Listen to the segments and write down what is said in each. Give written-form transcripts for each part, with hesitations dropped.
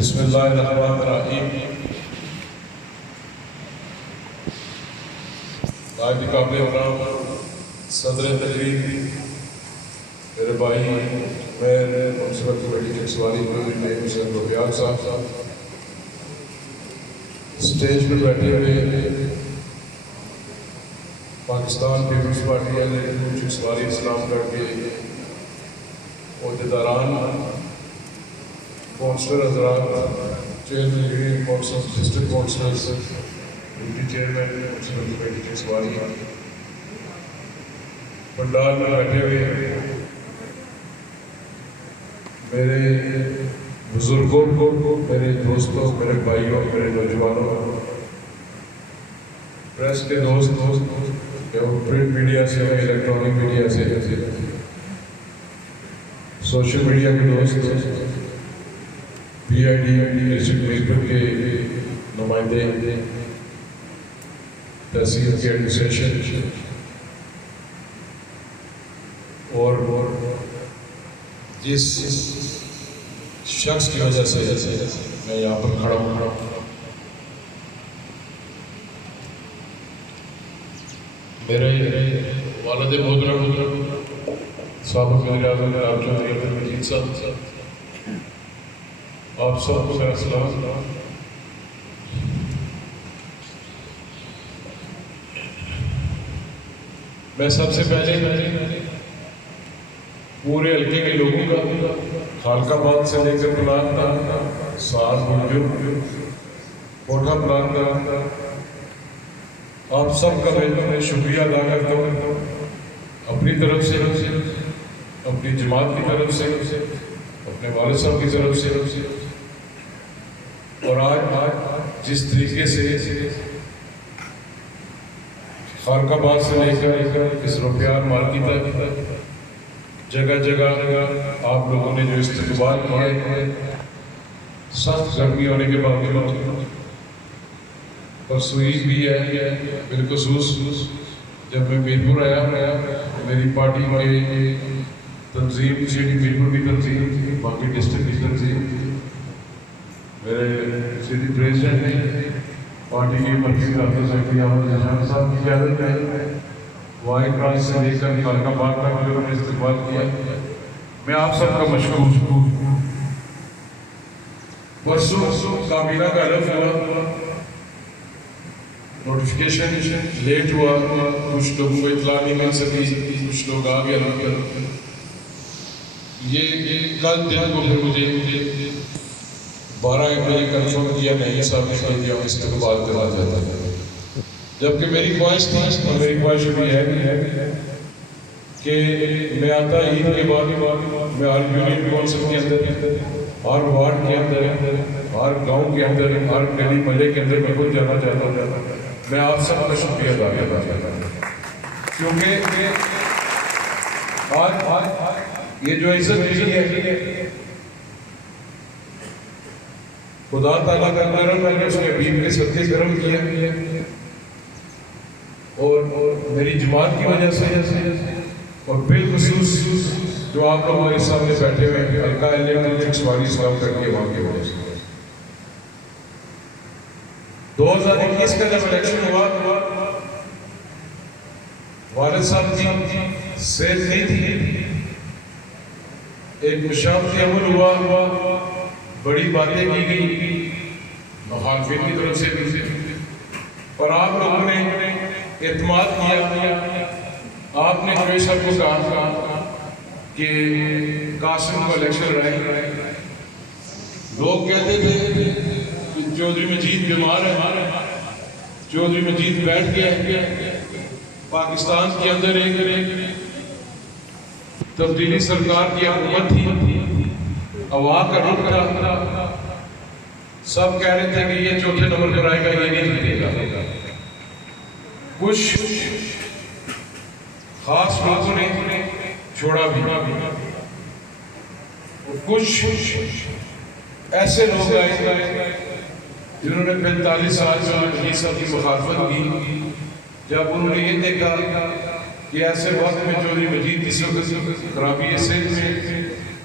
बिस्मिल्लाहिर्रहमानिर्रहीम। कायद काबिल सदर तकरीब मेरे भाई मेरे मुंसिपल कमेटी के सवारी हुसैन रुबियाल साहब, स्टेज पर बैठे हुए पाकिस्तान पीपल्स पार्टी सवारी इस्लाम करके अहदेदारान, काउंसलर हजरात, chairman union council, district councillors, deputy chairman municipal committee के सवारी, पंडाल में बैठे हुए मेरे बुजुर्गों को, मेरे दोस्तों, मेरे भाइयों, मेरे नौजवानों, प्रेस के दोस्त, प्रिंट मीडिया से, इलेक्ट्रॉनिक मीडिया से, सोशल मीडिया के दोस्त, PID डिस्ट्रिक्ट मीरपुर के नुमाइंदे, तहसील के एडमिनिस्ट्रेशन और जिस शख्स की वजह से मैं यहाँ पर खड़ा हूँ, मेरे वालिद मोहतरम साबिक़ वज़ीर-ए-आज़म जनाब चौधरी अब्दुल मजीद साहब, आप सबको मेरा सलाम। मैं सबसे पहले पूरे हल्के के लोगों का खालकाबाद से लेकर प्लान साल कोठा प्लान आप सबका मैं शुक्रिया अदा करता हूँ, अपनी तरफ से, अपनी जमात की तरफ से, अपने वालिद साहब की तरफ से, और आज जिस तरीके से खालकाबाद से लेकर इस रुपयार मार्केट तक जगह जगह आप लोगों ने जो इस्तकबाल किया, सख्त गर्मी होने के बावजूद परसुई भी है। बिलखसूस जब मैं मीरपुर आया, मेरी पार्टी के तंजीम, सिटी मीरपुर की तंजीम, बाकी डिस्ट्रिक्ट की तंजीम, मेरे सिटी प्रेसिडेंट ने पार्टी के मरकज़ी सेक्रेटरी अहमद जहान साहब की क़यादत में वाई क्रॉस से लेकर खालकाबाद तक जो उन्होंने इस्तेमाल किया, मैं आप सबका मशकूर हूँ। परसों काबीना का हलफ हुआ, नोटिफिकेशन लेट हुआ, कुछ लोगों को इतला नहीं मिल सकी, कुछ लोग आ गए। ये कल दिन को फिर मुझे 12 बजे कंफर्म किया नहीं साहब ने इस्तेमाल करा जाता है, जबकि मेरी ख्वाहिश थी और मेरी ख्वाहिश भी है कि मैं आता ईद के बाद मैं हर यूनियन काउंसिल के अंदर, हर वार्ड के अंदर, हर गांव के अंदर, हर गली मोहल्ले के अंदर मैं खुद जाना चाहता हूँ। मैं आप सबका शुक्रिया अदा करना चाहता हूँ, क्योंकि आज ये जो इज्जत मिली है खुदा ताला का करम है, उसने हबीब के सत्य कर्म किया और मेरी जमात की वजह से, और बिलखुसूस जो आप लोग हमारे सामने बैठे हुए हैं हल्का एलियन सवारी इस्लाम करके वहाँ की वजह से 2021 का जब इलेक्शन हुआ, वालिद साहब की सेहत नहीं थी, एक मुशावरती अमल हुआ, बड़ी बातें की गई मुखालिफिन की तरफ से, और आप लोगों ने एतमाद किया। आपने कुरैश साहब को कहा कि कासिम को इलेक्शन लड़ाएंगे। लोग कहते थे कि चौधरी मजीद बीमार है, चौधरी मजीद बैठ गया। पाकिस्तान के अंदर एक तब्दीली सरकार की हुकूमत थी, हवा का रुख था, सब कह रहे थे कि ये चौथे नंबर पर आएगा, ये नहीं जीतेगा। कुछ खास लोगों ने छोड़ा भी, और कुछ ऐसे लोग आए जिन्होंने 45 साल में ये सब की मुखालफत की। जब उन्होंने ये देखा कि ऐसे वक्त में चौधरी मजीद किसी वक्त खराबी सेहत में,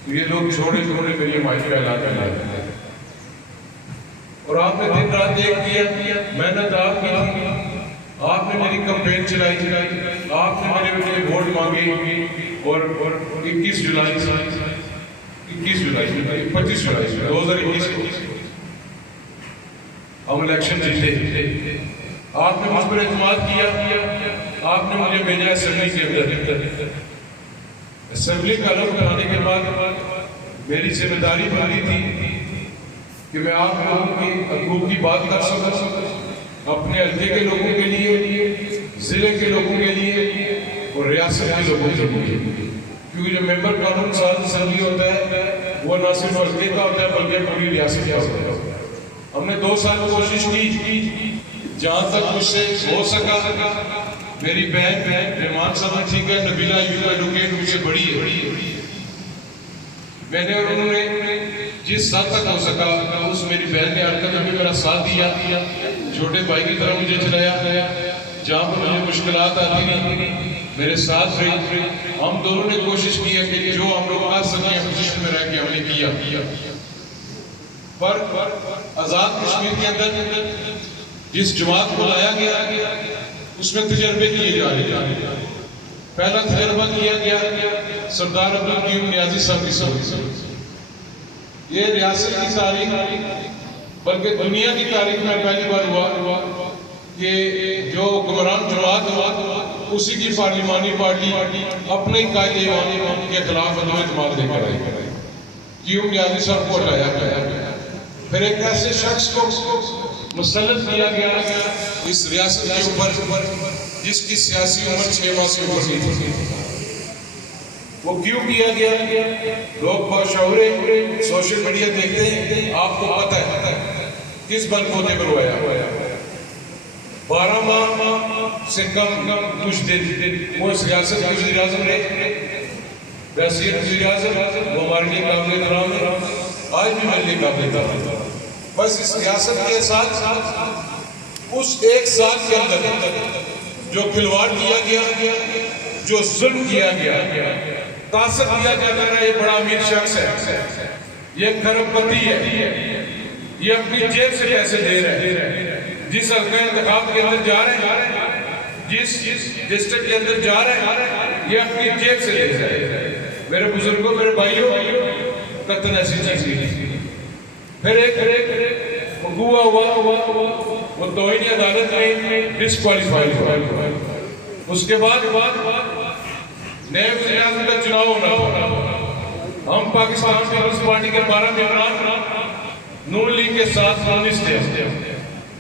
तो ये लोग छोड़े, तो उन्होंने मेरी हिमायत का ऐलान किया। और आपने दिन रात एक किया, मेहनत आपकी थी, आपने मेरी कैंपेन चलाई, आपने मेरे लिए वोट मांगे और 21 जुलाई 25 जुलाई 2021 को हम इलेक्शन जीते। आपने मुझ पर एतमाद किया, आपने मुझे भेजा असेंबली के अंदर। असेंबली का रुख बनाने के बाद मेरी जिम्मेदारी बनी थी कि मैं आप लोगों की हकूक की बात कर सकूं, अपने हल्के के लोगों के लिए, जिले के लोगों के लिए और रियासत के लोगों के लिए। क्योंकि जो मेंबर कानून साज असेंबली होता है वो न सिर्फ हल्के का होता है बल्कि पूरी रियासत का होता है। हमने 2 साल कोशिश की, जहां तक मुझसे हो सका। मेरी बहन रहमान साहब ठीक है, नबीला एडवोकेट मुझसे बड़ी है, मैंने और उन्होंने जिस हद तक हो सका उस मेरी बहन ने हरकत में मेरा साथ दिया, छोटे भाई की तरह मुझे चलाया, जहाँ पर मुझे मुश्किलात आती थी मेरे साथ रही। हम दोनों ने कोशिश की है कि जो हम लोग कर सके पोजीशन में रह के हमने किया। पर आजाद कश्मीर के अंदर जिस जमात को लाया गया उसमें तजर्बे किए जा रहे हैं। पहला तजर्बा किया गया सरदार अब्दुल कयूम नियाजी साहब की सोच। ये रियासत की तारीख बल्कि दुनिया की तारीख में पहली बार हुआ कि जो हुक्मरान जमात हुआ उसी की पार्लिमानी पार्टी अपने ही कायदे के खिलाफ अदम-ए-इत्तेमाद लेकर आई। कयूम नियाजी साहब को हटाया गया, फिर एक ऐसे शख्स को मुसल्लत किया गया इस रियासत के ऊपर जिसकी सियासी उम्र 6 माह से ऊपर थी। वो क्यों किया गया? लोग बाशऊर सोशल मीडिया देखते हैं, आपको पता है किस बलबूते पर हुआ। 12 माह से कम कुछ दिन वो इस रियासत के वज़ीर आज़म रहे, वज़ीर आज़म। वो हमारे लिए काबिल एहतराम है, आज भी मेरे लिए काबिल एहतराम है। बस इस रियासत के साथ उस एक साल के अंदर जो खिलवाड़ किया गया, जो जुल्म किया गया, तासक दिया जाता है ये बड़ा अमीर शख्स है, ये खरबपति है, ये अपनी जेब से पैसे दे रहे हैं। जिस हल्का इंतखाब के अंदर जा रहे हैं, जिस डिस्ट्रिक्ट के अंदर जा रहे हैं, ये अपनी जेब से दे रहे हैं। मेरे बुजुर्गों, मेरे भाइयों, कतन ऐसी चीज नहीं। फिर एक हुआ वो तौहीन अदालत में डिस्क्वालीफाई हुआ। उसके बाद नए वज़ीर आज़म का चुनाव होना। हम पाकिस्तान पीपल्स पार्टी के 12 मेंबरान नून लीग के साथ 19 थे।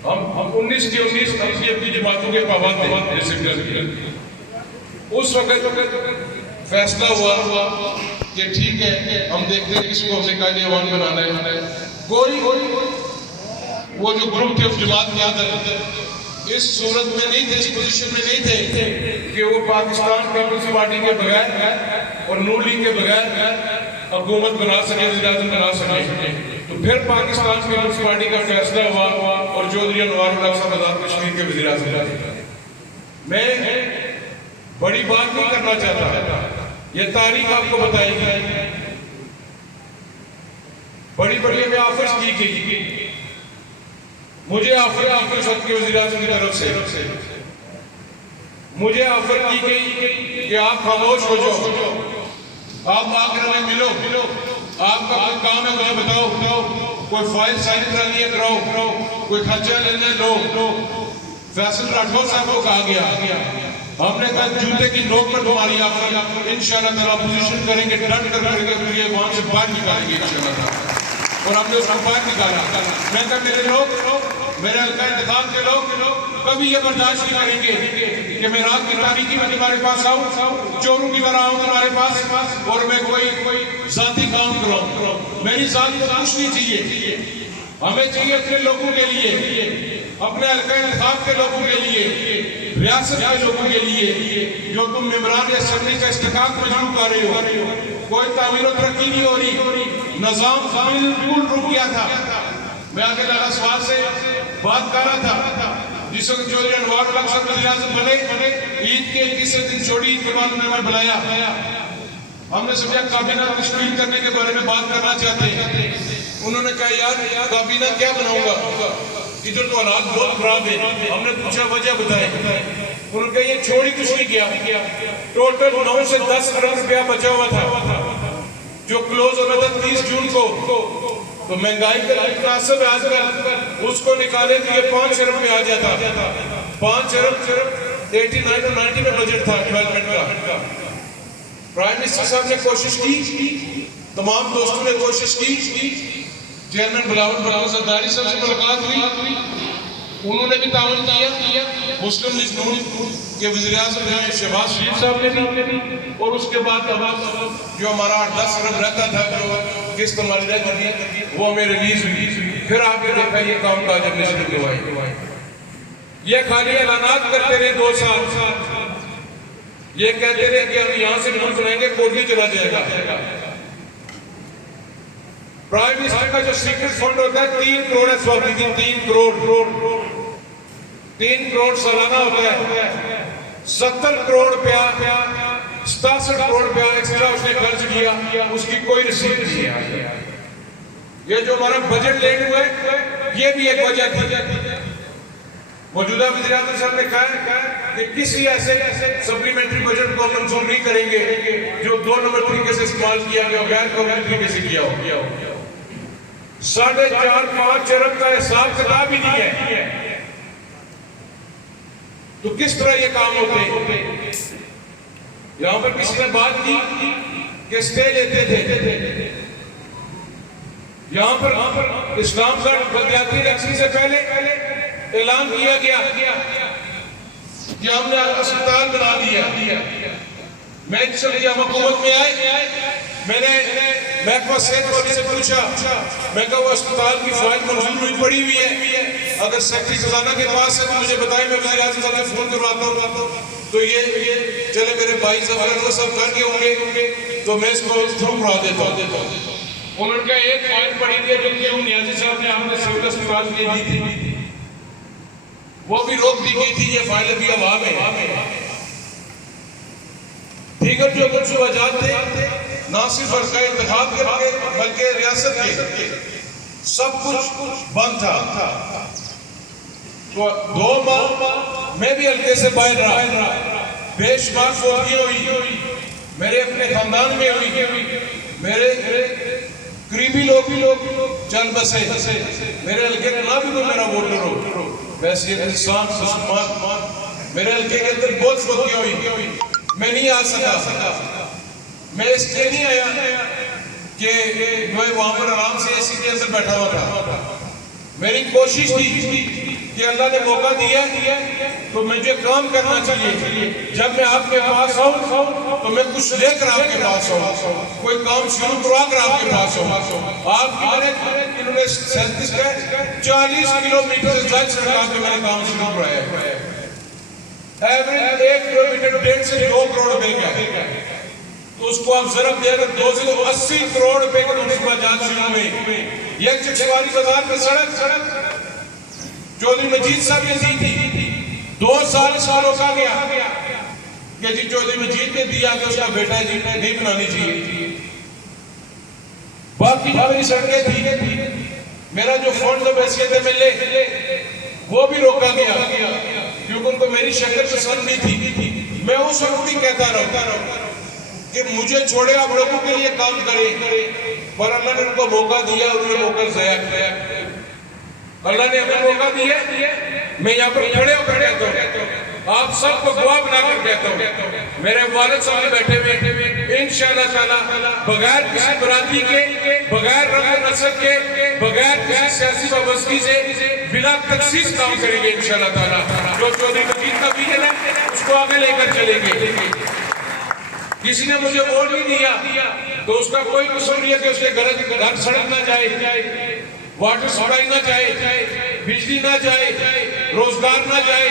हम 19 के 19 अपनी जमातों के पाबंद थे। उस वक्त फैसला हुआ कि ठीक है, हम देखते हैं किसको हमने कायदे अवान बनाना है। कोई वो जो ग्रुप थे उस जमात के अंदर इस सूरत में नहीं थे, इस पोजीशन में नहीं थे कि वो पाकिस्तान पीपल्स पार्टी के बगैर और नून लीग के बगैर हुकूमत बना सके, वज़ीर आज़म बना सके। तो फिर पाकिस्तान पीपल्स पार्टी का फैसला हुआ और चौधरी अनवारुल्लाह साहब आजाद कश्मीर के वज़ीर आज़म बने। मैं बड़ी बात नहीं करना चाहता, ये तारीख आपको बताएगी। बड़ी बड़ी में ऑफर्स की गई, मुझे ऑफर सबके वज़ीर आज़म की तरफ से मुझे ऑफर की गई कि आप खामोश हो जाओ, आप आकर में मिलो, आपका कोई काम है मुझे बताओ, कोई फाइल साइन करानी है कराओ, कोई खर्चा लेना लो। फैसल राठौर साहब को कहा गया, हमने कहा जूते की नोक पर तुम्हारी ऑफर, इंशाल्लाह ताला पोजीशन करेंगे, डट कर करेंगे, फिर ये वहां से बाहर निकालेंगे इंशाल्लाह। और हमने उसको बाहर निकाला। मैं कहा मेरे लोग, मेरे हल्का इंतखाब के लोग कभी ये बर्दाश्त नहीं करेंगे कि मैं रात की तारीकी में तुम्हारे पास आऊं, चोरों की तरह आऊं तुम्हारे पास और मैं कोई जाती काम कराऊं। मेरी जात को कुछ नहीं चाहिए, हमें चाहिए अपने लोगों के लिए, अपने हल्का इंतखाब के लोगों के लिए, रियासत के लोगों के लिए। जो तुम मेंबरान असेंबली का इस्तेकाक मजबूर कर रहे हो, कोई तामीर और तरक्की नहीं हो रही, निजाम बिल्कुल रुक गया था। मैं आगे लाला सवाल से बात कर रहा था, जिस वक्त चौधरी अनवारुल्लाह साहब वज़ीर आज़म बने, ईद के 21वें दिन छोड़ी ईद के बाद उन्होंने बुलाया। हमने सोचा काबीना तश्कील करने के बारे में बात करना चाहते हैं। उन्होंने कहा यार काबीना क्या बनाऊंगा, इधर तो हालात बहुत खराब है। हमने पूछा वजह बताए, उन्होंने कहा ये छोड़ ही कुछ नहीं किया। टोटल 9 से 10 अरब रुपया बचा हुआ था जो क्लोज होना था 30 जून को। तो महंगाई का मुतासब है आजकल, उसको निकाले तो ये 5 अरब पे आ जाता। 5 अरब 89 और 90 में बजट था डेवलपमेंट का। प्राइम मिनिस्टर साहब ने कोशिश की, तमाम दोस्तों ने कोशिश की, चेयरमैन बिलावल भुट्टो सरदारी साहब से मुलाकात हुई, उन्होंने भी ताउन किया। मुस्लिम लीग नून के वज़ीर आज़म शहबाज शरीफ साहब ने भी, और उसके बाद जो हमारा 10 अरब रहता था, जो किस्त हमारी रहती थी, वो हमें रिलीज हुई। फिर आगे देखा ये काम काज हमने शुरू करवाई। ये खाली ऐलानात करते रहे 2 साल, ये कहते रहे कि हम यहाँ से मुल्क बनाएंगे, कोटली चला जाएगा। प्राइम मिनिस्टर का जो सीक्रेट फंड होता है 3 करोड़ है, 3 करोड़ सालाना होता है। 70 करोड़ रुपया 67 करोड़ रुपया एक्स्ट्रा उसने खर्च किया, उसकी कोई रसीद नहीं है। ये जो हमारा बजट लेट हुआ है, ये भी एक वजह थी। मौजूदा वज़ीर आज़म साहब ने कहा कि किसी ऐसे सप्लीमेंट्री बजट को मंजूर नहीं करेंगे जो 2 नंबर तरीके से इस्तेमाल किया गया, गैर कानूनी तरीके से किया हो। 4.5-5 अरब का हिसाब किताब ही नहीं है, तो किस तरह ये काम होते हैं? यहां पर किसी ने बात की कि स्टे लेते थे। यहां पर इस्लामगढ़ बलदियाती इलेक्शन से पहले ऐलान किया गया कि हमने अस्पताल बना दिया। मैं चलिए हम हुकूमत में आए, मैंने महकमा सेहत वाले से पूछा, मैं कहा वो अस्पताल की फाइल मंजूर हुई पड़ी हुई है, अगर सेक्रेटरी खजाना के पास है तो मुझे बताएं, मैं वज़ीर आज़म साहब से फोन करवाता हूँ। तो ये चले मेरे भाई जफर सब करके होंगे तो मैं इसको थ्रू करा देता हूँ। उन्होंने एक फाइल पड़ी थी जो कि नियाजी साहब ने हमने सिविल अस्पताल के लिए दी थी, वो भी रोक दी गई थी। ये फाइल अभी हवा में। दीगर जो कुछ वजह थे, ना सिर्फ फर्का इंतखाब के बल्कि रियासत के सब कुछ बंद था। तो 2 माह मैं भी हल्के से बाहर रहा, बेशुमार फौजियां हुई, मेरे अपने खानदान में हुई, मेरे करीबी लोग चल बसे, मेरे हल्के का ना भी कोई मेरा वोटर हो, वैसे इंसान मुसलमान मेरे हल्के के अंदर बहुत फौजियां हुई, मैं नहीं आ सका। मैं इसलिए नहीं आया कि मैं वहां पर आराम से एसी के अंदर बैठा हुआ था। मेरी कोशिश थी कि अल्लाह ने मौका दिया तो मुझे काम करना चाहिए। जब मैं आपके पास आऊं तो मैं कुछ लेकर आपके पास आऊं, कोई काम शुरू करवा कर आपके पास आऊं। आपकी इन्होंने 40 किलोमीटर से ज्यादा सड़क पे मैंने काम शुरू कराया। एवरेज 1 किलोमीटर 1.5 से 2 करोड़ रुपए का, तो उसको आप जरब देकर 2 से 80 करोड़ रुपए का मुनाफा शुरू में। ये चकवाली बाजार में सड़क चौधरी मजीद साहब ने दी थी, 2 साल इसको रोका गया कि जी चौधरी मजीद ने दिया कि उसका बेटा जी नहीं बनानी चाहिए। बाकी मेरी सड़कें थी, मेरा जो फंड हैसियत मिले वो भी रोका गया क्योंकि उनको मेरी शक्ल पसंद नहीं थी। मैं उस वक्त भी कहता रहा कि मुझे छोड़े आप लोगों के लिए काम करें, पर अल्लाह ने उनको मौका दिया, उन्होंने मौका ज़ाया किया। अल्लाह ने हमें मौका दिया, मैं यहाँ पर खड़े होकर कहता हूँ, आप सबको गवाह बनाकर कहता हूँ, मेरे वालिद साहब बैठे हुए इंशाअल्लाह ताला बगैर किसी बरादरी के, बगैर रंग नस्ल के, बगैर किसी सियासी वाबस्तगी से बिला तखसीस काम करेंगे इंशाअल्लाह ताला। जो चौधरी मजीद का विजन है उसको आगे लेकर चलेंगे। किसी ने मुझे वोट नहीं दिया तो उसका कोई कसूर नहीं है कि उसके घर सड़क ना जाए, वाटर सप्लाई ना जाए, बिजली ना जाए, रोजगार ना जाए,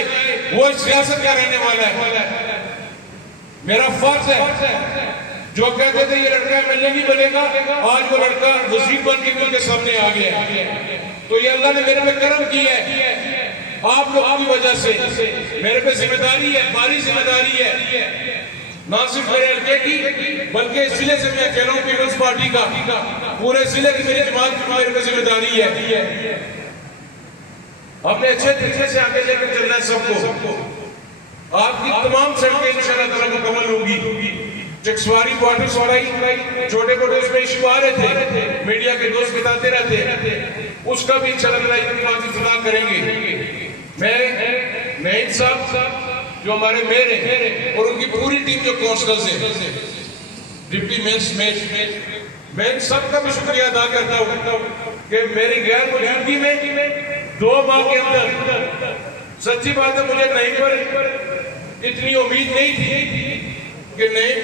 वो इस सियासत का रहने वाला है। मेरा फर्ज है, जो कहते थे ये लड़का एमएलए नहीं बनेगा, आज वो लड़का वजीर बन के उनके सामने आ गया। तो ये अल्लाह ने मेरे पे करम किया है, आप लोगों की वजह से मेरे पे जिम्मेदारी है, हमारी जिम्मेदारी है ना सिर्फ मेरे हल्के की बल्कि इस जिले से मैं कह रहा हूँ पीपल्स पार्टी का पूरे जिले की मेरी जमात की मेरे पे जिम्मेदारी है। हमने अच्छे तरीके से आगे लेकर चलना है सबको। आपकी तमाम सड़कें इंशाअल्लाह ताला मुकम्मल होंगी। चकसवारी वाटर सप्लाई छोटे मोटे उसमें इशू आ रहे थे, मीडिया के दोस्त बताते रहते हैं, उसका भी इंशाअल्लाह इंतजाम करेंगे। मैं साहब जो हमारे मेयर हैं और उनकी पूरी टीम जो काउंसलर्स हैं, डिप्टी मेयर, मैं सबका भी शुक्रिया अदा करता हूँ कि मेरी गैर मौजूदगी में 2 माह के अंदर, सच्ची बात है मुझे नहीं पर इतनी उम्मीद नहीं थी कि नहीं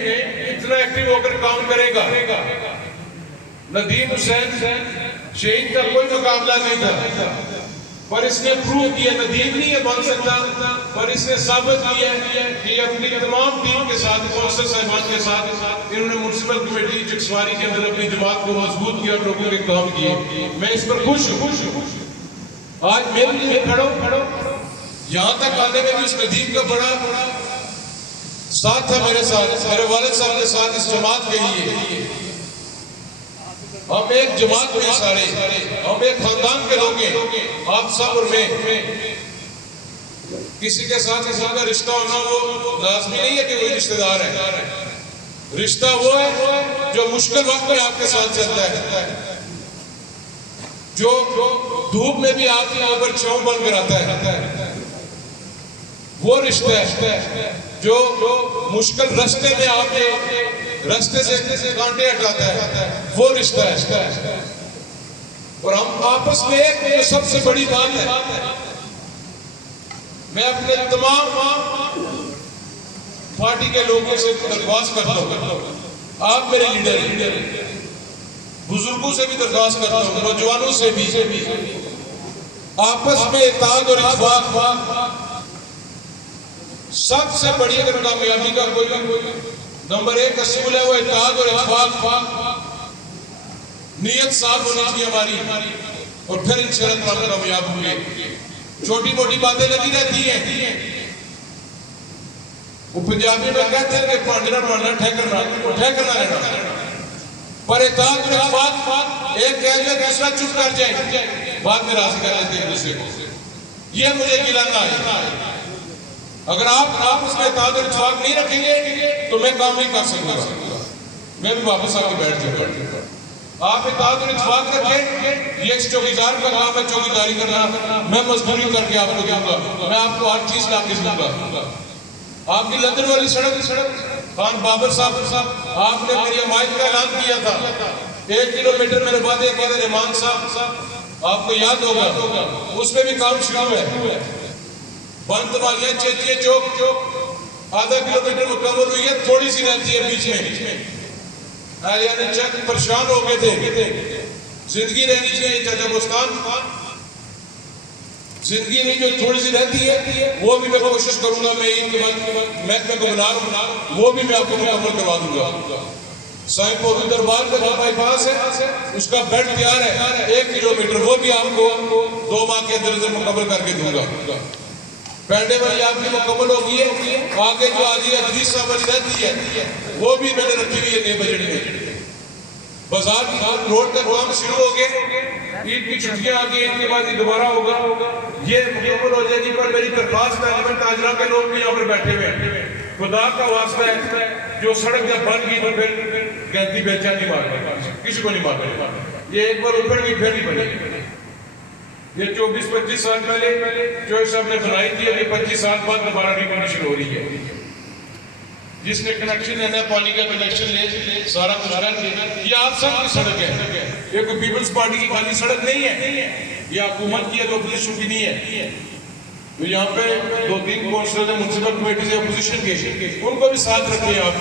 इतना एक्टिव होकर काम करेगा। नदीम हुसैन शहीद का कोई मुकाबला नहीं था, पर इसने प्रूव किया नदीम नहीं है बन सकता, पर इसने साबित किया कि अपनी तमाम टीम के साथ, कौंसल साहिबान के साथ इन्होंने म्युनिसिपल कमेटी चकसवारी के अंदर अपनी जमात को मजबूत किया, लोगों के काम किए। मैं इस पर खुश हूँ। आज मेरे लिए खड़ो यहाँ तक आने में भी उस नदीम का बड़ा साथ था, मेरे साथ, मेरे वालिद साहब के साथ इस जमात के लिए। हम एक जमात में सारे, हम एक खानदान के लोग हैं, आप सब और मैं। किसी के साथ किसी का रिश्ता होना वो लाजमी नहीं है कि वही रिश्तेदार है। रिश्ता वो है जो मुश्किल वक्त में आपके साथ चलता है, जो धूप में भी आपके ऊपर छांव बनकर आता है। वो रिश्ता है जो मुश्किल रास्ते में आपके रास्ते से कांटे हटाता है, वो रिश्ता है। और हम आपस में एक जो सबसे बड़ी बात है, मैं अपने तमाम पार्टी के लोगों से दरख्वास्त करता हूँ, आप मेरे लीडर, बुजुर्गों से भी दरख्वास्त करता हूँ, नौजवानों से भी, आपस में इत्तेहाद और इत्तेफाक सबसे बड़ी अगर कामयाबी का कोई नंबर 1 असूल है वो इत्तेहाद और इत्तेफाक। नीयत साफ होनी चाहिए हमारी, और फिर इंशाअल्लाह हम कामयाब होंगे। छोटी मोटी बातें लगी रहती हैं, वो पंजाबी में कहते हैं कि पांडना ठहरना रहना, पर इत्तेहाद और इत्तेफाक एक कह जाए दूसरा चुप कर जाए, बाद में राजी कर लेते हैं दूसरे को। ये मुझे गिलाना है। अगर आप उसमें इत्तेहाद और इत्तेफाक नहीं रखेंगे तो मैं काम नहीं कर सकूंगा, मैं भी वापस आके बैठ जाऊंगा। आप इत्तेहाद और इत्तेफाक रखें, ये चौकीदार का काम है चौकीदारी करना, मैं मजदूरी करके आपको दूंगा, मैं आपको हर चीज ला के दूंगा। आपकी लंदन वाली सड़क खान बाबर साहब आपने मेरी हमायत का ऐलान किया था, 1 किलोमीटर मेरे बाद एक रहमान साहब आपको याद होगा, उसमें भी काम शुरू है। बंद वालियां चेतिया चौक आधा किलोमीटर मुकम्मल हुई है, थोड़ी सी रहती है बीच में। यानी चक परेशान हो गए थे, जिंदगी रहनी चाहिए चाचा बुस्तान, जिंदगी नहीं जो थोड़ी सी रहती है वो भी मैं कोशिश करूंगा, मैं इनके बाद महकमे को बना वो भी मैं आपको मुकम्मल करवा दूंगा। साईं पौधू दरबार का जो बाईपास है उसका बेड तैयार है 1 किलोमीटर, वो भी आपको 2 माह के अंदर मुकम्मल करके दूंगा। पैंडे वाली आपकी मुकम्मल होगी है, आगे जो आदि हदीस वाली रहती है वो भी मैंने रखी हुई है नए बजट में। बाजार की रोड का काम शुरू हो गए, ईद की छुट्टियां आ गई, इनके बाद दोबारा होगा, ये मुकम्मल हो जाएगी। पर मेरी दरख्वास्त है, ताजरा के लोग भी यहाँ पर बैठे हुए हैं, खुदा का वास्ता है, जो सड़क जब बन गई तो फिर गलती बेचा नहीं मारना, किसी को नहीं मारना। ये एक बार उखड़ गई फिर नहीं बनेगी। ये 24-25 साल पहले जो साहब ने बनाई थी, अभी 25 साल बाद दोबारा रिकनेक्शन हो रही है। जिसने कनेक्शन लेना है पानी का कनेक्शन ले, सारा कुछ कर, ये आप सब की सड़क है, ये कोई पीपल्स पार्टी की खाली सड़क नहीं है, ये हुकूमत की है तो अपोजिशन की नहीं है। तो यहाँ पे 2-3 काउंसलर म्युनिसिपल कमेटी से अपोजिशन के, उनको भी साथ रखे। आप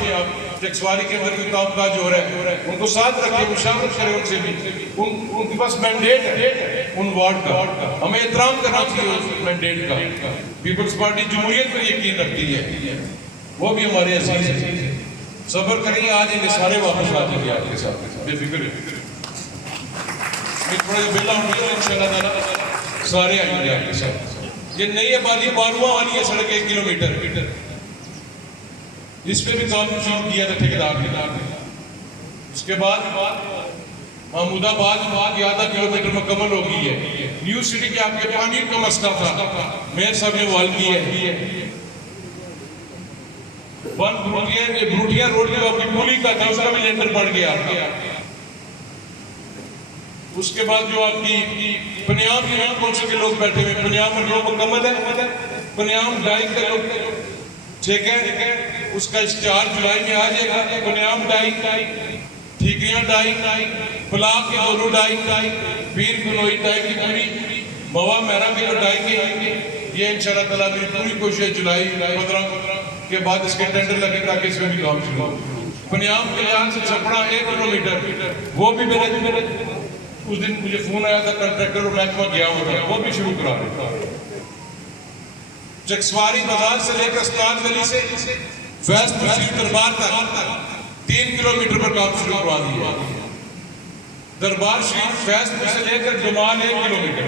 चकसवारी के अंदर कोई काम काज हो रहा है उनको साथ रखे, मुशावरत करें उनसे भी, उनके पास मैंडेट है उन वार्ड का, हमें एहतराम करना चाहिए उस मैंडेट का। पीपल्स पार्टी जमहूरियत पर यकीन रखती है, वो भी हमारे अजीज है। सब्र करेंगे, आज इनके सारे वापस आ जाएंगे आपके साथ, बेफिक्र। थोड़ा बिल्ला इंशाल्लाह सारे आएंगे आपके साथ। ये नई आबादी 12वां वाली है सड़क 1 किलोमीटर, इस पे भी काम शुरू किया था ठेकेदार ने। उसके बाद महमूदाबाद आधा किलोमीटर मुकम्मल हो गई है। न्यू सिटी के आपके पानी का मसला था, मेयर साहब ने हल की है। ब्रूटिया रोड जो आपकी पुली का था उसका भी लेंटर बढ़ गया। उसके बाद जो आपकी पंजाब यूनियन काउंसिल के लोग बैठे हुए, पंजाब में लोग मुकम्मल है, पंजाब डाई का लोग ठीक है, उसका 4 जुलाई में आ जाएगा। पंजाब डाई, ठीकरियां डाई, ब्लाक के दोनों डाई, पीर गुनोई डाई की पूरी, मवा मेरा की जो डाई की, ये इंशाल्लाह ताला मेरी पूरी कोशिश है जुलाई 15 के बाद इसके टेंडर लगे ताकि इसमें भी काम शुरू हो। पंजाब के यहाँ से छपड़ा 1 किलोमीटर, वो भी मेरे उस दिन मुझे फोन आया था कंट्रैक्टर और महकमा गया हुआ था, वो भी शुरू करा रहे। चकसवारी बाजार से लेकर अस्ताद गली से फैज तहसील दरबार तक 3 किलोमीटर पर काम शुरू करवा दिया। दरबार शरीफ फैज से लेकर जमाल 1 किलोमीटर,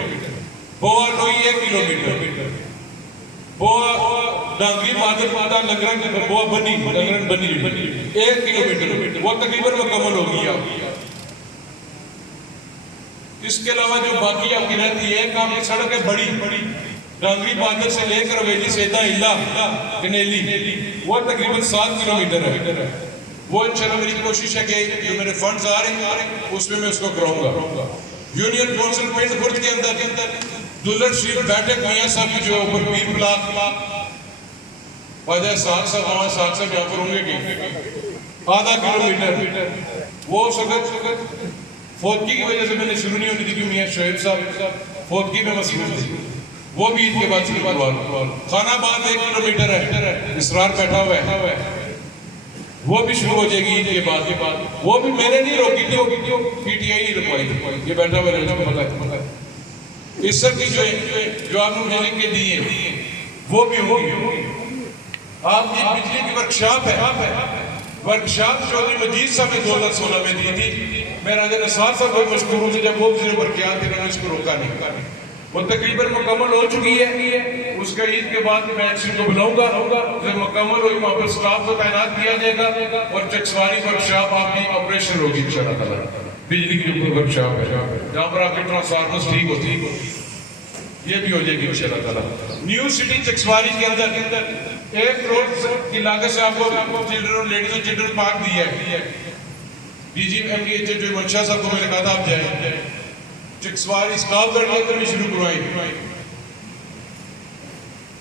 बोआ लोई 1 किलोमीटर, बोआ डांगरी मादरपादा लंगरन बोआ बनी 1 किलोमीटर, वो तकरीबन मुकम्मल हो गया। इसके अलावा जो बाकी आपकी रहती है काम की सड़क है बड़ी डांगरी बादल से लेकर हवेली सेदा इला कनेली, वो तकरीबन 7 किलोमीटर है। वो इंशाल्लाह मेरी कोशिश है कि जो मेरे फंड्स आ रहे हैं उसमें मैं उसको कराऊंगा। यूनियन काउंसिल पिंड बुर्ज के अंदर दुल्हन शरीफ बैठक मियां साहब की जो ऊपर पीर ब्लॉक वजह साथ साहब यहाँ पर होंगे कि आधा किलोमीटर, वो सगत फौतगी की वजह से मैंने शुरू नहीं होनी थी कि मियां शोएब साहब फौतगी में मसरूफ थे, वो भी ईद के बाद शुरू करवा। खानाबाद 1 किलोमीटर है, इसरार बैठा हुआ है, वो भी शुरू हो जाएगी ईद के बाद। वो भी मैंने नहीं रोकी थी, पीटीआई नहीं रुकवाई थी, ये बैठा हुआ है पता है। इस सब की जो आपने मुझे लिख के दी है वो भी होगी। आपकी बिजली की वर्कशॉप है, वर्कशॉप चौधरी मजीद साहब ने 2016 में दी थी। मैं राजा नसार साहब को मशकूर हूँ, जब वो वज़ीर पर क्या थे मैंने इसको रोका नहीं, वो तकरीबन मुकम्मल हो चुकी है। उसका ईद के बाद मैं एक्शन को बुलाऊंगा, जब मुकम्मल हुई वहाँ पर स्टाफ को तैनात किया जाएगा और चकसवारी वर्कशॉप आपकी ऑपरेशन होगी इंशाल्लाह ताला। बिजली की जो वर्कशॉप है जहाँ पर आपके ट्रांसफार्मर्स ठीक होती ये भी हो जाएगी इंशाल्लाह ताला। न्यू सिटी चकसवारी के अंदर 1 करोड़ की लागत से आपको चिल्ड्रन और लेडीज और चिल्ड्रन पार्क दिया है। डीजीएमडीएच जो मंशा साहब को मैंने कहा था आप जाए, चकसवारी स्टाफ के अंदर भी शुरू करवाई।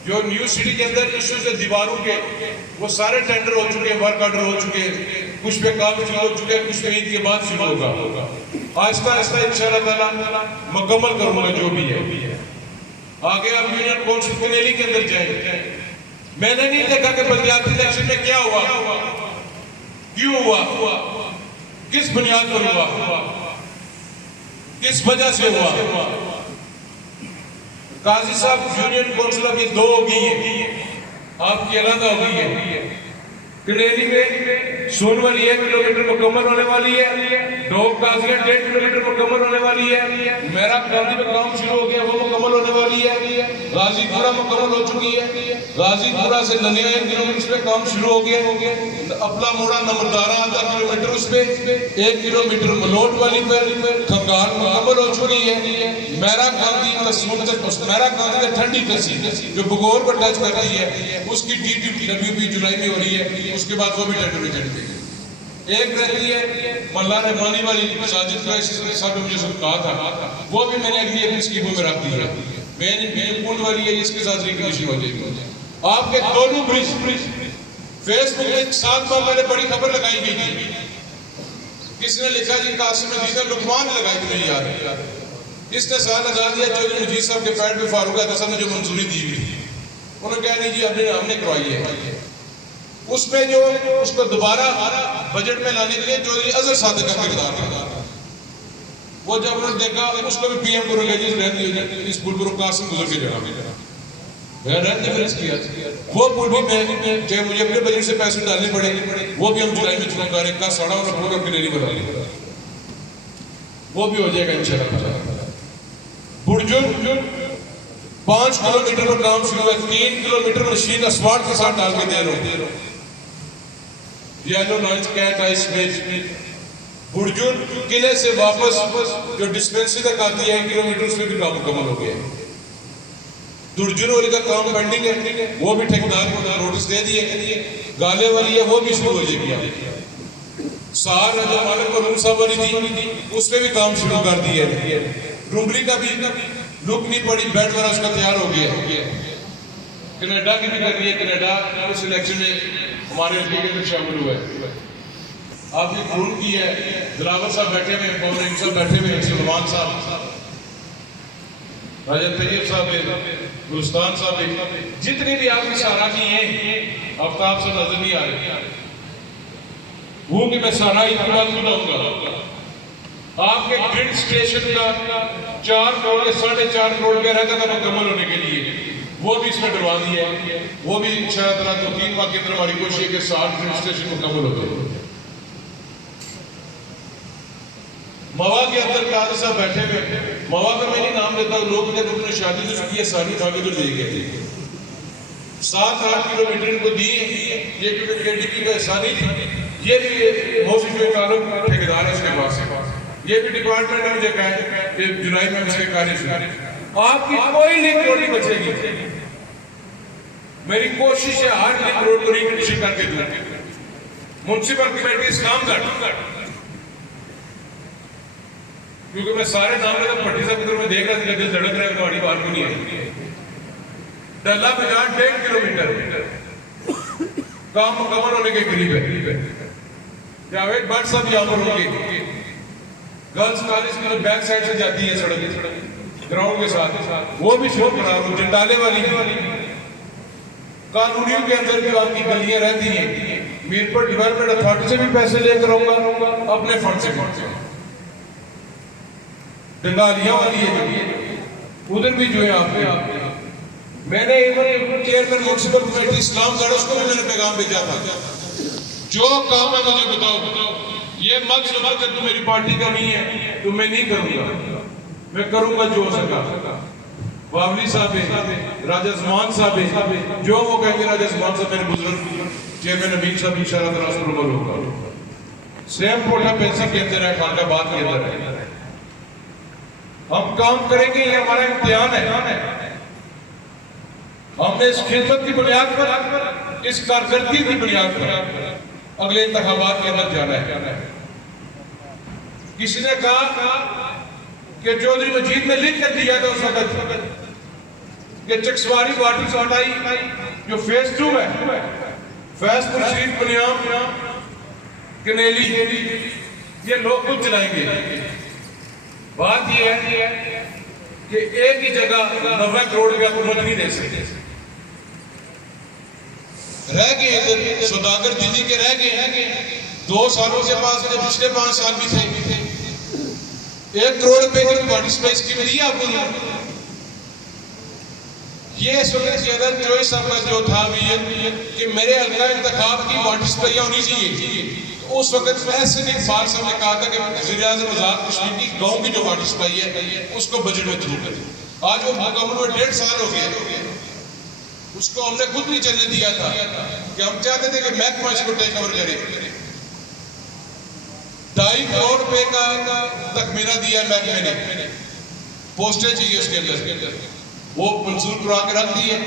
जो न्यू सिटी के अंदर इश्यूज है दीवारों के, वो सारे टेंडर हो चुके हैं, वर्क ऑर्डर हो चुके हैं, कुछ पे काम शुरू हो चुके हैं, कुछ पे ईद के बाद शुरू होगा। आहिस्ता आहिस्ता इंशाल्लाह ताला मुकम्मल करूंगा जो भी है। आगे आप यूनियन काउंसिल कनेली के अंदर जाएंगे। मैंने नहीं देखा कि बलदियाती इलेक्शन में क्या हुआ, क्यों हुआ, किस बुनियाद पर हुआ, किस वजह से हुआ। काजी साहब यूनियन काउंसिल अब ये 2 हो गई है, आपकी अलग हो गई है। कनेली में सोनवाली 1 किलोमीटर मुकम्मल होने वाली है, डोक काजिया 1.5 किलोमीटर मुकम्मल होने वाली है, मेरा गांधी में काम शुरू हो गया वो मुकम्मल होने वाली है। गाजीपुरा मुकम्मल हो चुकी है, गाजीपुरा से ननिया 1 किलोमीटर पे काम शुरू हो गया। अपला मोड़ा नंबरदारा आधा किलोमीटर उस पे, 1 किलोमीटर मलोट वाली पर खंगाल मुकम्मल हो चुकी है। मेरा गांधी मेरा गांधी ठंडी तहसील जो बगौर पर टच कर रही है उसकी DWP जुलाई में हो रही है, उसके बाद वो भी टेंडर में चढ़ गई। एक रहती है मल्ला रहमानी वाली साजिद साहब ने मुझे सब कहा था, वो भी मैंने अगली अपनी स्कीमों में रख दी है। मेन पुल वाली है, इसके साथ रिकनेक्शन हो जाएगी। आपके दोनों ब्रिज फेसबुक में 7 माह पहले बड़ी खबर लगाई गई थी, किसने लिखा जी कासिम अजीज लुकमान ने लगाई थी, मुझे याद है। इसने साल लगा दिया चौधरी मजीद साहब के पैड पे फारूक साहब ने जो मंजूरी दी हुई थी, उन्होंने कहा नहीं जी हमने करवाई है। उसमें जो उसको दोबारा बजट में लाने के लिए चौधरी अजहर सादिक का किरदार था। वो जब उन्होंने देखा उसको भी PM को रहती इस पुल पर कासिम गुजर की जगह में किया, वो पुल भी मैं चाहे मुझे अपने बजट से पैसे डालने पड़े, वो भी हम जुलाई में चुनाव करें का साड़ा और पूरा कनेरी बना लिया, वो भी हो जाएगा इंशाल्लाह। बुर्जुर्ग 5 किलोमीटर पर काम शुरू है, 3 किलोमीटर मशीन अस्वाट के साथ डाल के दे रहे हो। येलो लॉन्च कैट आइस में बुर्जुन किले से वापस जो डिस्पेंसरी तक आती है 1 किलोमीटर, उसमें भी काम मुकम्मल हो गया है। दुर्जुन वाली का काम पेंडिंग है, वो भी ठेकेदार को नोटिस दे दिए। गाले वाली है वो भी शुरू हो जाएगी। सार जो मालिक को रूम साहब वाली थी उसमें भी काम शुरू कर दिया है। डुमरी का भी लुक नहीं पड़ी, बेड वाला उसका तैयार हो गया। कनाडा की भी कर रही है, कनाडा उस इलेक्शन में हमारे के अंदर शामिल हुआ है। आपने फोन की है, दिलावर साहब बैठे हुए, पवन साहब बैठे हुए, सलमान साहब, राजा तैयब साहब, गुलस्तान साहब, जितनी भी आपकी सराहना की है आफ्ताब से नजर नहीं आ रही वो कि मैं सारा ही बताऊंगा। आपके ग्रिड स्टेशन का 4 करोड़ या 4.5 करोड़ रुपया रहता था मुकम्मल होने के लिए, वो भी इसमें डरवा दिया है। वो भी शायद 2-3 माह के अंदर हमारी कोशिश है कि 60 ग्रिड स्टेशन मुकम्मल हो जाए। मवा के अंदर काजी साहब बैठे हुए, मवा का मैं नहीं नाम लेता, लोग कहते उन्होंने शादी जो की है सारी खा के तो ले गए थे। 7-8 किलोमीटर इनको दिए, ये क्योंकि केडीपी का हिस्सा नहीं थी। ये भी मौसम ठेकेदार है इसके पास, ये भी डिपार्टमेंट है, मुझे कहा कि जुलाई में इसके कार्य शुरू। आपकी कोई लिंक रोड नहीं बचेगी। मेरी कोशिश है हर लिंक रोड को रिकंडीशन करके दूं। म्युनिसिपल कमेटी इस काम कर, क्योंकि मैं सारे नाम लेकर भट्टी साहब की तरफ देख रहा था, दिल धड़क रहा है, गाड़ी बाहर को नहीं आई। डल्ला बाजार 1.5 किलोमीटर काम मुकम्मल होने के करीब है। जावेद भट्ट साहब यहाँ पर होंगे, गर्ल्स कॉलेज की बैक साइड से जाती है सड़क ग्राउंड के साथ, वो भी शुरू करा रहा हूँ। जंडाले वाली कानूनियों के अंदर भी आपकी गलियां रहती हैं। मीरपुर डेवलपमेंट अथॉरिटी से भी पैसे लेकर आऊंगा, अपने फंड से। डंगालियां वाली है उधर भी जो है आपने मैंने चेयरमैन म्युनिसिपल कमेटी इस्लामगढ़, उसको भी मैंने पैगाम भेजा था, जो काम है मुझे बताओ। ये मत समझ कर तुम मेरी पार्टी का नहीं है तो मैं नहीं करूंगा, मैं करूंगा जो सका। बावली साहब है, राजा जमान साहब है, जो वो कहेंगे राजा जमान साहब मेरे बुजुर्ग चेयरमैन अमीन साहब इंशाअल्लाह ताला उसको अमल होगा। सेम कोटा पेंसिल के अंदर है, खानकाबाद के अंदर है। हम काम करेंगे, ये हमारा इम्तिहान है। हमने इस खिदमत की बुनियाद पर, इस कारकर्दगी की बुनियाद पर अगले इंतखाबात के अंदर जाना है। किसी ने कहा कि चौधरी मजीद ने लिख कर दिया था उस वक्त कि चकसवारी वाटर सप्लाई जो फेज 2 है, फैजपुर शरीफ, बुनियाम, कनेली, ये लोग खुद चलाएंगे। बात यह है कि एक ही जगह 90 करोड़ रुपया हुकूमत नहीं दे सकते। रह गए इधर सौदागर दीदी के रह गए 2 सालों के पास, पिछले 5 साल भी थे। 1 करोड़ रुपए की वाटर सप्लाई स्कीम दी आपको। ये इस वक्त ज्यादा चॉइस आपका जो था कि मेरे हल्का इंतखाब की वाटर सप्लाई होनी चाहिए। उस वक्त ऐसे नहीं फार साहब ने कहा था कि वज़ीर-ए-आज़म आज़ाद कश्मीर की गांव की जो वाटर सप्लाई है उसको बजट में थ्रू करें। आज वो मुकम्मल हुए 1.5 साल हो गए, उसको हमने खुद नहीं चलने दिया था कि हम चाहते थे कि महकमा इसको टेक ओवर करे। 2.5 करोड़ रुपए का तखमीना दिया महकमे ने, पोस्टें चाहिए उसके अंदर, वो मंजूर करा के रख दी है।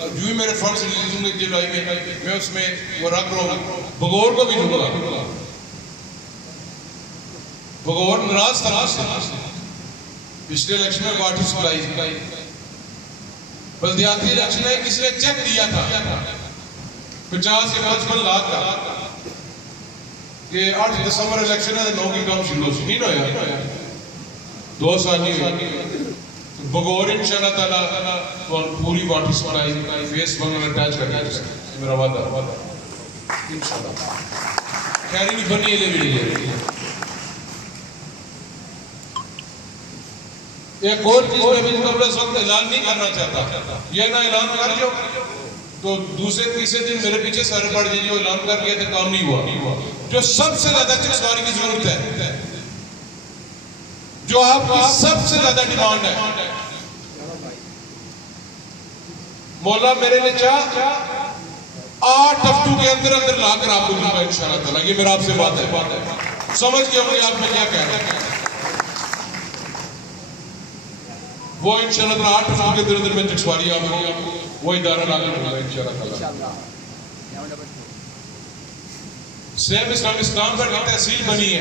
और जो ही मेरे फंड रिलीज होंगे जुलाई में, मैं उसमें वो रख रहा हूँ। बगौर को भी दूंगा, बगौर नाराज था पिछले इलेक्शन में वाटर सप्लाई, बल्दियाती इलेक्शन है, किसी ने चेक दिया था 50 से 55 लाख का कि 8 दिसंबर इलेक्शन है, 9 की काम शुरू नहीं होया, 2 साल नहीं हुए। बगौर इंशाअल्लाह ताला पूरी वाटर सप्लाई फेस 1 में अटैच करके मेरा वादा इंशाअल्लाह। खैर नहीं बनी ले भी एक और चीज मैं भी इस वक्त ऐलान नहीं करना चाहता, ये ना ऐलान कर जो तो दूसरे तीसरे दिन मेरे पीछे सर पड़ जाइए, वो ऐलान कर दिया तो काम नहीं हुआ। जो सबसे ज्यादा चकसवारी की जरूरत है, जो आपकी सबसे ज्यादा डिमांड है, मौला मेरे लिए चाह 8 हफ्तों के अंदर अंदर लाकर आपको दूंगा इंशाअल्लाह ताला। ये मेरा आपसे बात है, समझ गए होंगे आप मैं क्या कह रहा हूं। वो इंशाअल्लाह ताला 8 हफ्तों के अंदर अंदर में जिक्सवारी आपको वो इदारा लाकर दूंगा इंशाअल्लाह ताला। सेम इस्लाम पर तहसील बनी है,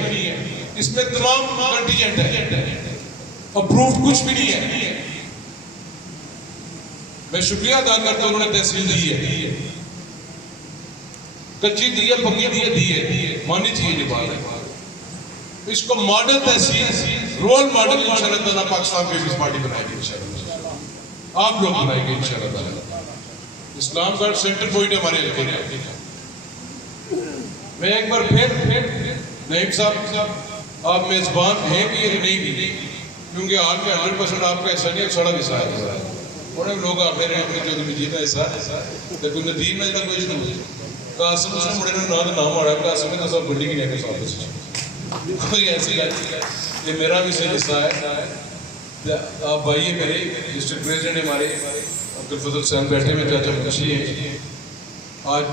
इसमें तमाम कंटीजेंट है, अप्रूव्ड कुछ भी नहीं है। मैं शुक्रिया अदा करता हूं उन्होंने तहसील दी है, कच्ची दी है, पक्की दी है, माननी चाहिए ये बात है। इसको मॉडल तहसील, रोल मॉडल इंशाअल्लाह ताला पाकिस्तान पीपल्स पार्टी बनाएगी इंशाअल्लाह, आप लोग बनाएंगे इंशाअल्लाह ताला। इस्लामगढ़ सेंटर पॉइंट हमारे इलाके का। मैं एक बार फिर नईम साहब आप मेजबान हैं भी या नहीं भी, क्योंकि हाल में 100% आपका ऐसा नहीं है, सड़ा भी साथ है और लोग आते रहे अपने जो जीता ऐसा लेकिन नदीर ना जरा कोई नहीं कासिम उसने मुड़े ना नाम आ रहा है, कासिम ने तो सब गड्डी की नहीं साथ कोई ऐसी ये मेरा भी सही हिस्सा है। आप भाई मेरे डिस्ट्रिक्ट प्रेसिडेंट हमारे अब्दुल फजल साहब बैठे हुए, चाचा मुंशी हैं, आज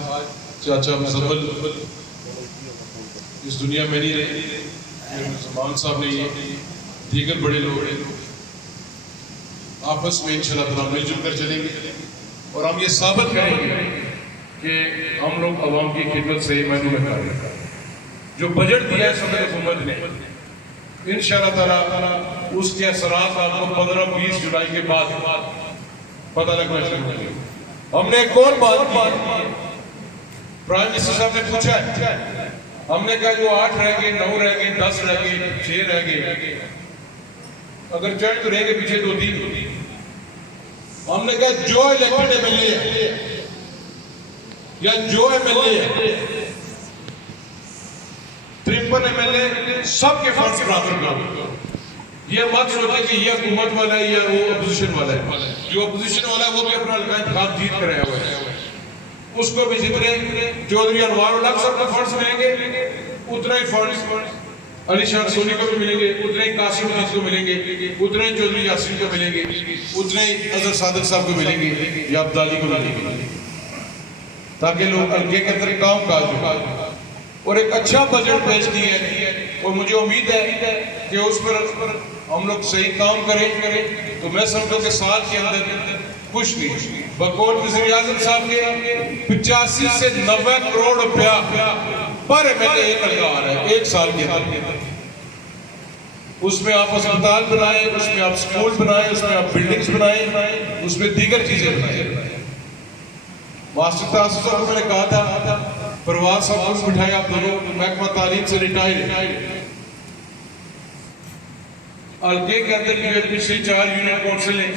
चाचा मुजम्मल इस दुनिया में नहीं रहे, मुसलमान साहब नहीं है, दीगर बड़े लोग हैं। आपस में इंशाअल्लाह ताला मिलजुल कर चलेंगे और हम ये साबित करेंगे कि हम लोग आवाम की खिदमत से मायनों में कार्य करते हैं। जो बजट दिया है सदर हुकूमत ने इंशाअल्लाह ताला उसके असरात आपको 15-20 जुलाई के बाद पता लगना शुरू होंगे। हमने एक और बात प्राइम मिनिस्टर साहब ने पूछा है, हमने कहा जो 8 रह गए, 9 रह गए, 10 रह गए, 6 रह गए, अगर चढ़ तो रहेंगे पीछे 2-3। हमने कहा जो इलेक्टेड एमएलए है या जो एमएलए है 53 एमएलए सबके फंड्स ट्रांसफर करो। ये मत सोचे कि ये हुकूमत वाला है या वो अपोजिशन वाला है। जो अपोजिशन वाला है वो भी अपना इंतखाब जीत कर आया हुआ है, उसको भी जितने चौधरी अनवार उल हक साहब को फंड्स मिलेंगे उतना ही फंड्स अली शाह सोनी को भी मिलेंगे, उतने ही कासिम अजीज को मिलेंगे, उतने ही चौधरी यासीन को मिलेंगे, उतने ही अजहर सादिक साहब को मिलेंगे या अब्दाली को मिलेंगे, ताकि लोग हल्के के अंदर काम काज हो। और एक अच्छा बजट पेश किया है और मुझे उम्मीद है कि उस पर हम लोग सही काम करें तो मैं समझता हूँ कि साल के अंदर कुछ नहीं बकौल वज़ीर आज़म साहब के 85 से 90 करोड़ रुपया पर एमएलए लगा रहा है एक साल के अंदर। उसमें आप अस्पताल बनाए, उसमें आप स्कूल बनाए, उसमें आप बिल्डिंग्स बनाए, उसमें दीगर चीजें बनाए। मास्टर तासुस को मैंने कहा था परवाज साहब को बिठाए, आप दोनों महकमा तालीम से रिटायर्ड हल्के के अंदर जो पिछली 4 यूनियन काउंसिल है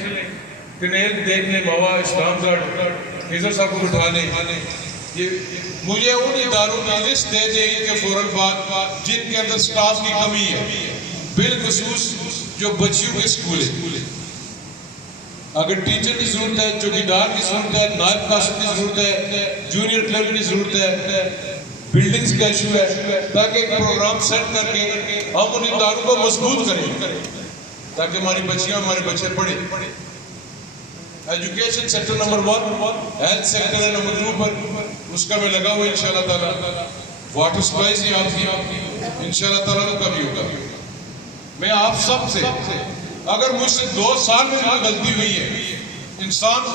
कनेल देखने मवा इस्लामगढ़ खिजर साहब को बिठा लें। ये मुझे उन इदारों की लिस्ट दे दें कि फौरन बाद जिनके अंदर स्टाफ की कमी है, बिलखुसूस जो बच्चियों के स्कूल है, अगर टीचर की जरूरत है, चौकीदार की जरूरत है, नायब कासिम की जरूरत है, जूनियर क्लर्क की जरूरत है, बिल्डिंग्स का इशू है, ताकि एक प्रोग्राम सेट करके हम उन इदारों को मजबूत करें ताकि हमारी बच्चियां हमारे बच्चे पढ़े। Education sector number 1, health sector है नंबर 2 पर, उसका मैं लगा हुआ इंशाल्लाह ताला। वाटर सप्लाई से आपकी इंशाल्लाह ताला का भी होगा। मैं आप सब से अगर मुझसे 2 साल में कोई गलती हुई है इंसान